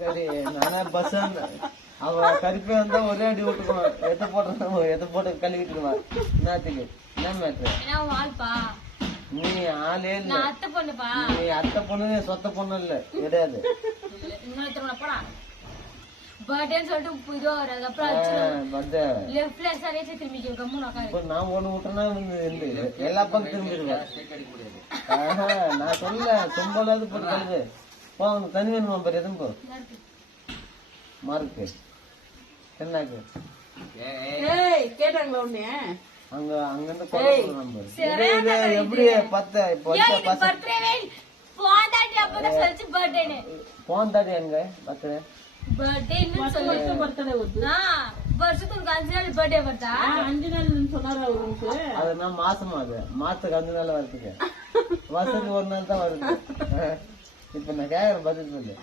சரி நானே பஸ் அவன் கருப்பே வந்தா ஒரே அடி விட்டுக்குவான். எத்த போட்டு கழுவிட்டுருவான். என்னத்துக்கு என்ன மேட்ரு? நீ ஆளே இல்ல. நீ அத்தை பொண்ணு சொத்த பொண்ணு இல்ல கிடையாது. நான் ஒண்ணு விட்டேன்னா எல்லா பக்கம் திரும்பிடுவேன். நான் சொல்ல சொம்பலாவது போட்டு கழுது போ. அவனுக்கு தனி வேணுமா பாரு. எதுவும் போ மார்க்கு என்னாக்கு கேட்டாங்களா ஒண்ணு அங்க அங்கிருந்து எப்படி போன் தாடி எங்க பர்த்டே அதுனா மாசமா அது மாசத்துக்கு 5 நாள் வருதுக்கு வருஷத்துக்கு 1 நாள் தான் வருது. இப்ப நான் கேக்குற பதில் சொல்லு.